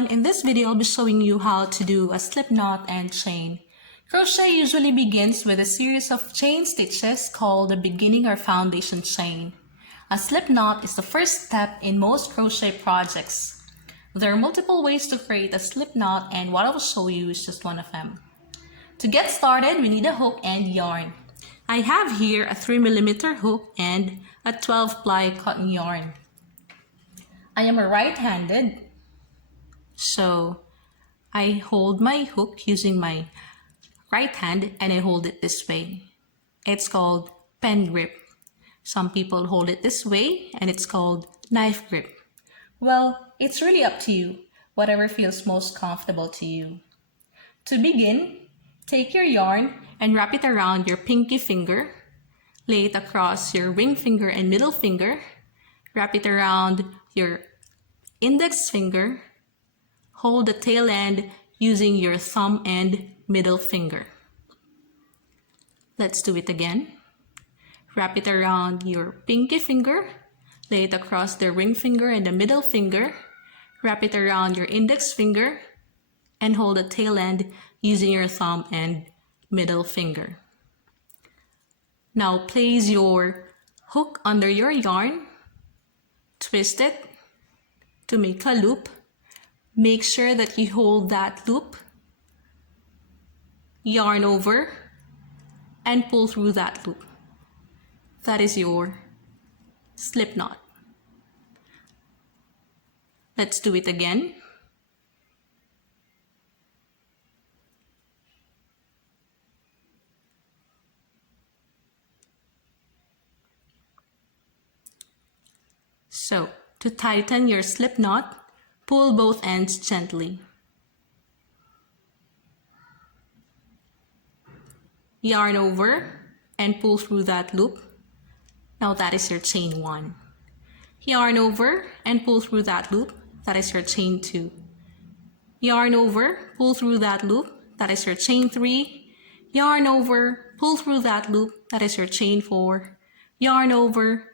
everyone, in this video I'll be showing you how to do a slip knot and chain. Crochet usually begins with a series of chain stitches called the beginning or foundation chain. A slip knot is the first step in most crochet projects. There are multiple ways to create a slip knot, and what I will show you is just one of them. To get started, we need a hook and yarn. I have here a 3mm hook and a 12-ply cotton yarn. I am a right-handed, so I hold my hook using my right hand and I hold it this way. It's called pen grip. Some people hold it this way and it's called knife grip. Well, it's really up to you, whatever feels most comfortable to you. To begin, take your yarn and wrap it around your pinky finger. Lay it across your ring finger and middle finger. Wrap it around your index finger. Hold the tail end using your thumb and middle finger. Let's do it again. Wrap it around your pinky finger. Lay it across the ring finger and the middle finger. Wrap it around your index finger and hold the tail end using your thumb and middle finger. Now place your hook under your yarn. Twist it to make a loop. Make sure that you hold that loop. Yarn over and pull through that loop. That is your slip knot. Let's do it again. So, to tighten your slip knot, pull both ends gently. Yarn over and pull through that loop. Now that is your chain 1. Yarn over and pull through that loop. That is your chain 2. Yarn over, pull through that loop. That is your chain 3. Yarn over, pull through that loop. That is your chain 4. Yarn over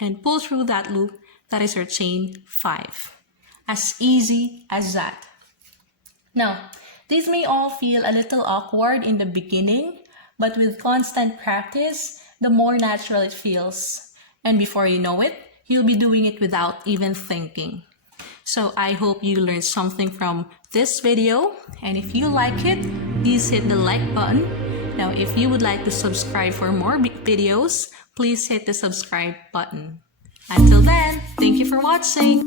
and pull through that loop. That is your chain 5. As easy as that. Now, these may all feel a little awkward in the beginning, but with constant practice, the more natural it feels. And before you know it, you'll be doing it without even thinking. So I hope you learned something from this video. And if you like it, please hit the like button. Now, if you would like to subscribe for more videos, please hit the subscribe button. Until then, thank you for watching.